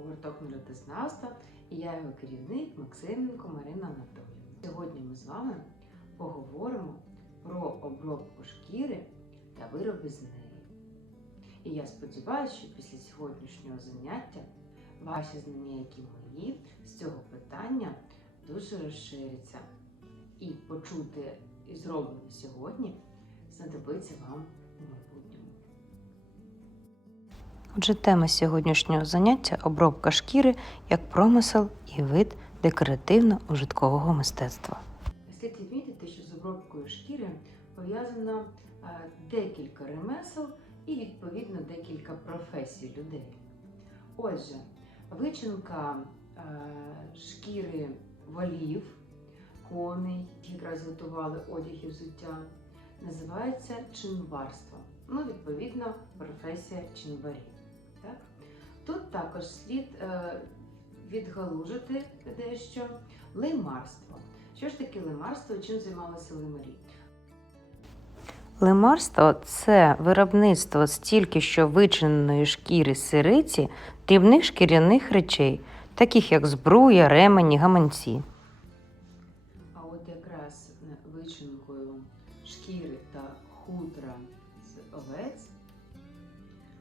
гурток нелютознавства і я його керівник Максименко Марина Анатоліївна. Сьогодні ми з вами поговоримо про обробку шкіри та вироби з неї. І я сподіваюся, що після сьогоднішнього заняття ваші знання, як і мої, з цього питання дуже розширяться. І почути і зроблене сьогодні знадобиться вам. Отже, тема сьогоднішнього заняття обробка шкіри як промисел і вид декоративно-ужиткового мистецтва. Слід відмітити, що з обробкою шкіри пов'язано е, декілька ремесел і відповідно декілька професій людей. Отже, вичинка е, шкіри валів, коней, якраз готували одяг і взуття, називається чинварство. Ну, відповідно, професія чинварів. Тут також слід е, відгалужити дещо леймарство. Що ж таке лимарство і чим займалися лимарі? Лимарство це виробництво стільки що вичиненої шкіри сириці дрібних шкіряних речей, таких як збруя, ремені, гаманці. А от якраз вичинкою шкіри та хутра з овець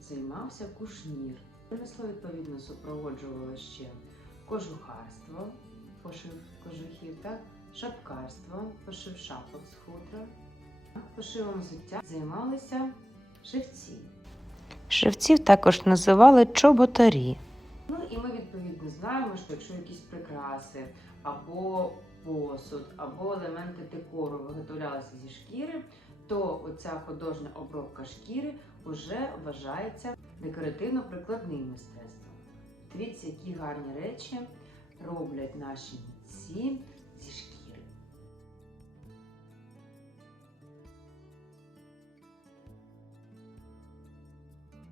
займався кушнір. Ремесло відповідно супроводжувало ще кожухарство, пошив кожухів, так? шапкарство, пошив шапок з хутра. Пошивом взуття займалися шивці. Шевців також називали чоботарі. Ну і ми відповідно знаємо, що якщо якісь прикраси або посуд, або елементи декору виготовлялися зі шкіри, то оця художня обробка шкіри вже вважається декоративно-прикладним мистецтвом. Дивіться, які гарні речі роблять наші митці зі шкіри.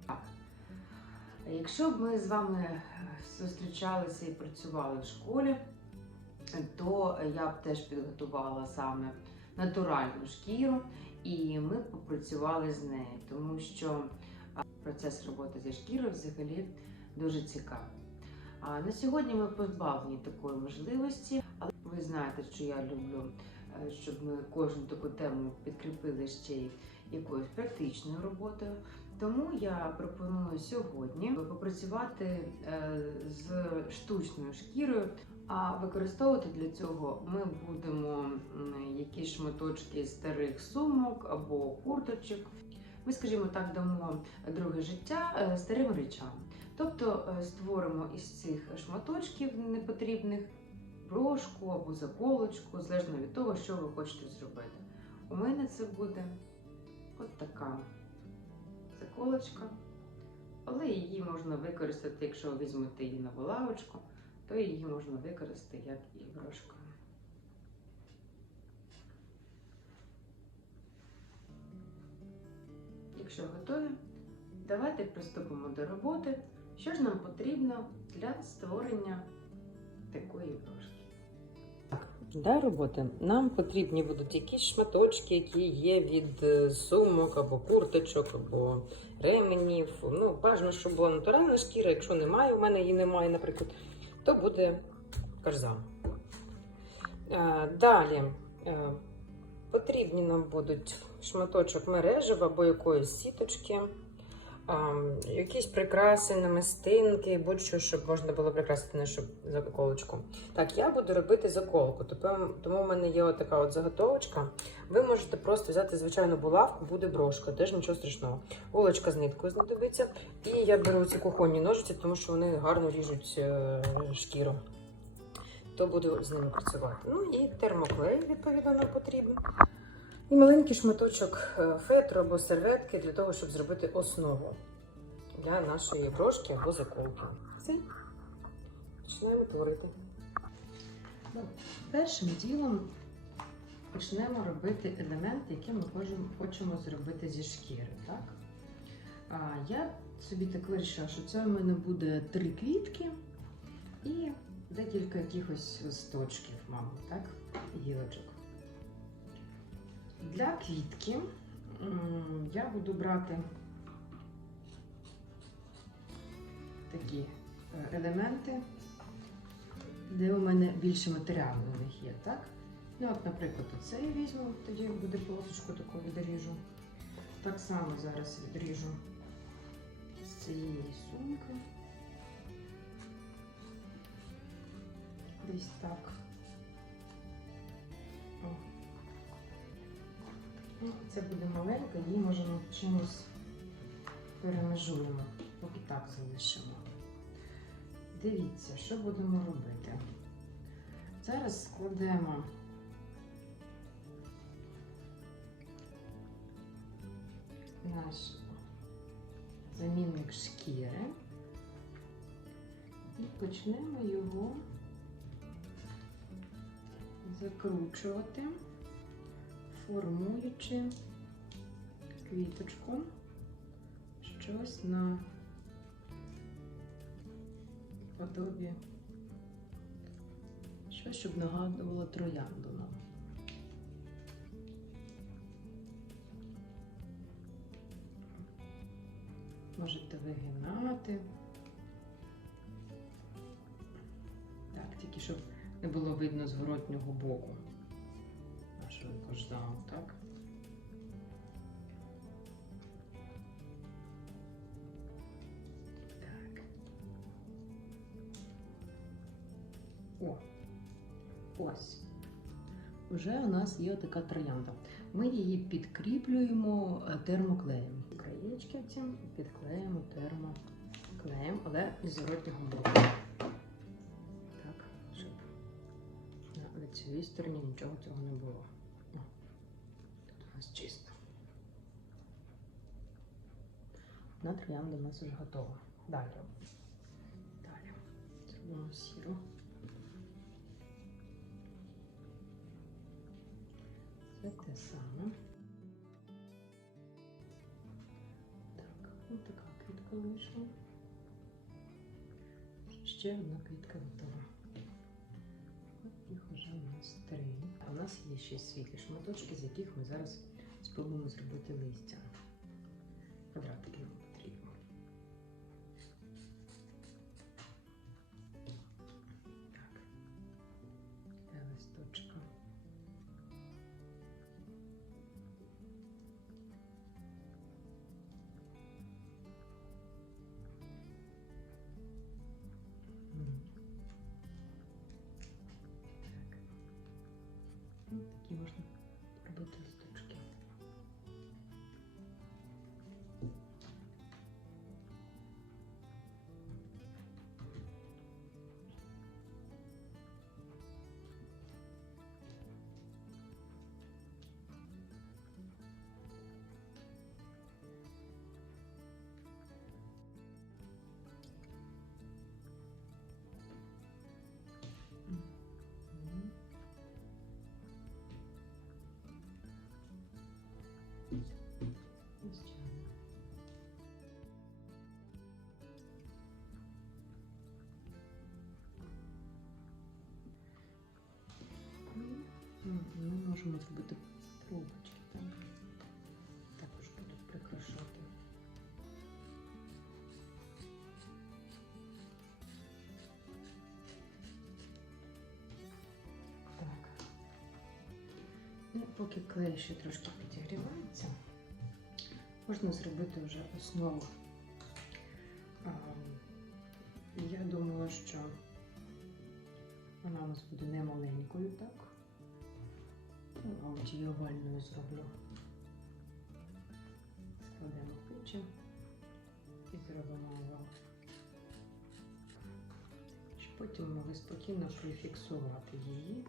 Так. Якщо б ми з вами е, зустрічалися і працювали в школі, то я б теж підготувала саме натуральну шкіру, і ми попрацювали з нею, тому що процес роботи зі шкірою взагалі дуже цікавий. На сьогодні ми позбавлені такої можливості, але ви знаєте, що я люблю, е, щоб ми кожну таку тему підкріпили ще й якоюсь практичною роботою. Тому я пропоную сьогодні попрацювати е, з штучною шкірою, а використовувати для цього ми будемо якісь шматочки старих сумок або курточок. Ми, скажімо так, дамо друге життя е, старим речам. Тобто е, створимо із цих шматочків непотрібних брошку або заколочку, залежно від того, що ви хочете зробити. У мене це буде от така заколочка, але її можна використати, якщо візьмете її на булавочку, то її можна використати як іграшка. Якщо готові, давайте приступимо до роботи. Що ж нам потрібно для створення такої іграшки? Для роботи нам потрібні будуть якісь шматочки, які є від е, сумок або курточок, або ременів. Ну, бажано, щоб була натуральна шкіра. Якщо немає, у мене її немає, наприклад, то буде карзан. Е, Далі е, потрібні нам будуть шматочок мережі або якоїсь сіточки. Якісь прикраси, намистинки, будь-що, щоб можна було прикрасити нашу заколочку. Так, я буду робити заколку, тому, в мене є така от заготовочка. Ви можете просто взяти звичайну булавку, буде брошка, теж нічого страшного. Голочка з ниткою знадобиться. І я беру ці кухонні ножиці, тому що вони гарно ріжуть е, шкіру. То буду з ними працювати. Ну і термоклей, відповідно, нам потрібен. І маленький шматочок е, фетру або серветки для того, щоб зробити основу для нашої брошки або заколки. Все. Починаємо творити. Ну, Першим ділом почнемо робити елемент, який ми хочемо, зробити зі шкіри. Так? А, я собі так вирішила, що це в мене буде три квітки і декілька якихось листочків, мабуть, так? гілочок. Для квітки я буду брати такі е, елементи, де у мене більше матеріалу у них є, так? Ну, от, наприклад, оце я візьму, тоді буде полосочку таку відріжу. Так само зараз відріжу з цієї сумки. Десь так. О. Ну, це буде маленька, її можемо чимось перемежуємо, поки так залишимо. Дивіться, що будемо робити. Зараз складемо наш замінник шкіри і почнемо його закручувати, формуючи квіточку щось на подобі, щось, щоб нагадувало троянду нам. Можете вигинати. Так, тільки щоб не було видно зворотнього боку нашого кожзаму, так? Ось. Уже у нас є така троянда. Ми її підкріплюємо е, термоклеєм. Краєчки цим підклеїмо термоклеєм, але з зворотнього боку. Так, щоб на лицевій стороні нічого цього не було. Тут у нас чисто. Одна троянда у нас вже готова. Далі. Далі. Зробимо сіру. Це те саме. Так, ось така квітка вийшла. Ще одна квітка готова. От їх вже у нас три. А у нас є ще світлі шматочки, з яких ми зараз спробуємо зробити листя. Такі можна можемо зробити трубочки, так? Також будуть прикрашати. Так. Ну, поки клей ще трошки підігрівається, можна зробити вже основу. Я думаю, що вона у нас буде не маленькою, так? Мабуть, її овальною зроблю. Складемо кучу і зробимо овал. Щоб потім могли спокійно прифіксувати її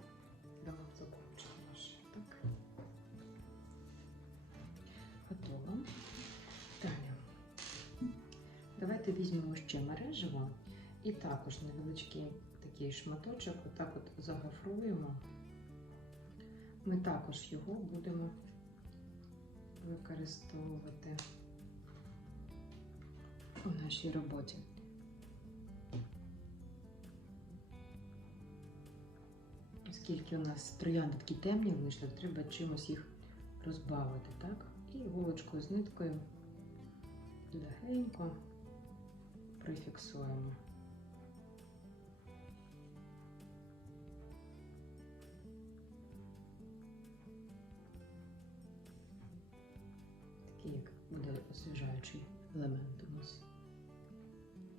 до закінчення наше. Так. Готово. Далі. Давайте візьмемо ще мережево і також невеличкий такий шматочок, отак от загофруємо. Ми також його будемо використовувати у нашій роботі. Оскільки у нас троянди такі темні вийшли, треба чимось їх розбавити, так? І голочкою з ниткою легенько прифіксуємо. Освіжаючий елемент у нас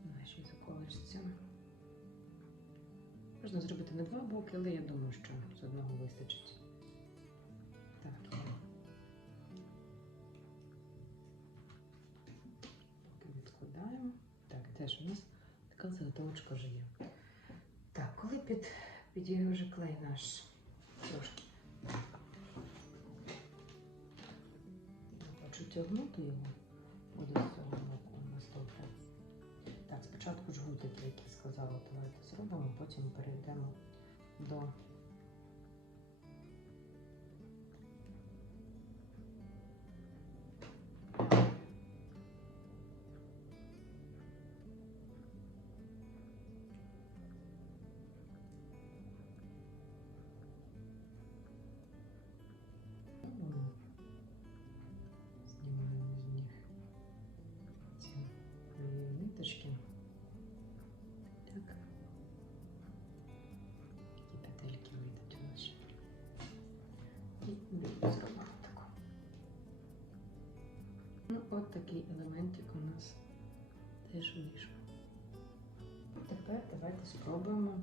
в нашій заколочці. Можна зробити на два боки, але я думаю, що з одного вистачить. Так. Поки відкладаємо. Так, теж у нас така заготовочка вже є. Так, коли під, підійде вже клей наш трошки. Я тягнути його буде з цього боку на стовпу. Так, спочатку жгутики, які сказала, давайте зробимо, потім перейдемо до Ну, от такий елементик у нас теж вийшов. Тепер давайте спробуємо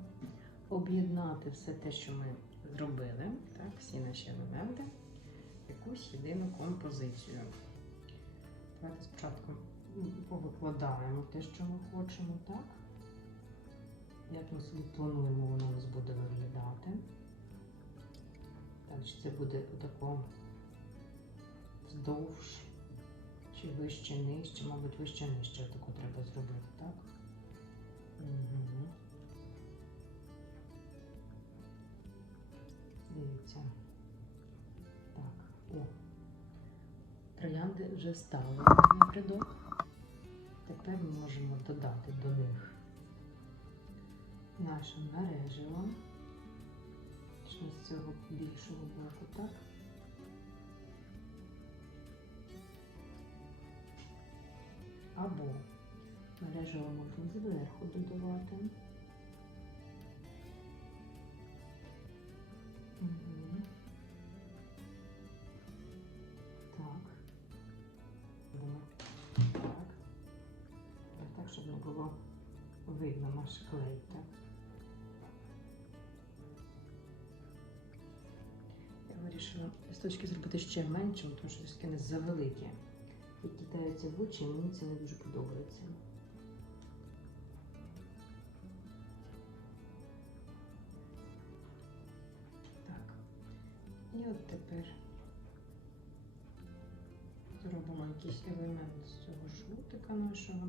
об'єднати все те, що ми зробили, так, всі наші елементи, якусь єдину композицію. Давайте спочатку повикладаємо те, що ми хочемо, так? Як ми собі плануємо, воно у нас буде виглядати. Так, чи це буде отако вздовж, чи вище нижче, мабуть, вище нижче таку треба зробити, так? Угу. Дивіться. Так, о. Троянди вже стали на рядок. Тепер ми можемо додати до них наше мережево. Почну з цього більшого боку, так? Або мережево можна зверху додавати. Так. Так. Так, щоб не було видно наш клей, так? Я вирішила листочки зробити ще меншим, тому що листки не завеликі. І кидаються в очі, мені це не дуже подобається. Так. І от тепер зробимо якийсь елемент з цього жгутика нашого.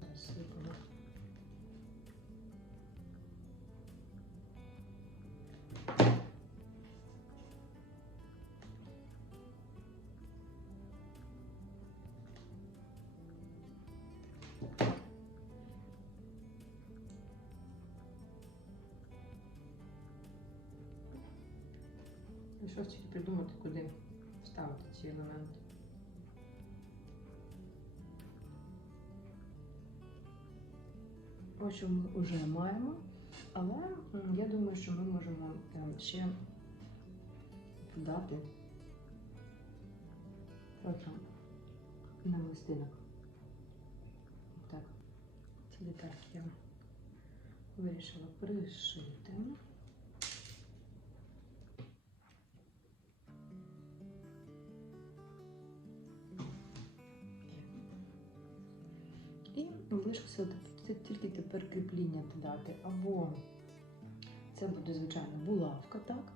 Засипемо. Щось тільки придумати, куди вставити ці елементи. Ось що ми вже маємо, але я думаю, що ми можемо е, ще додати трохи намистинок. Так, ці детальки я вирішила пришити. Т- тільки тепер кріпління додати. Або це буде, звичайно, булавка, так?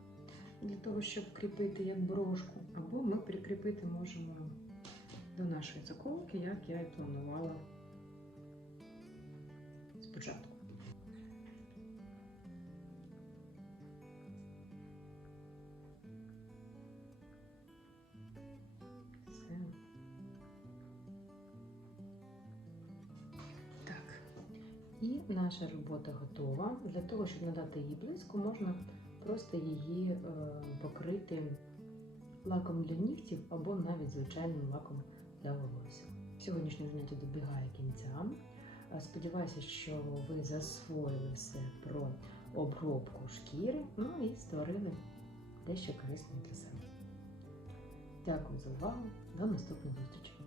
Для того, щоб кріпити як брошку, або ми прикріпити можемо до нашої заколки, як я і планувала спочатку. І наша робота готова. Для того, щоб надати їй блиску, можна просто її е, покрити лаком для нігтів або навіть звичайним лаком для волосся. Сьогоднішнє заняття добігає кінця. Е, Сподіваюся, що ви засвоїли все про обробку шкіри, ну і створили дещо корисне для себе. Дякую за увагу. До наступної зустрічі!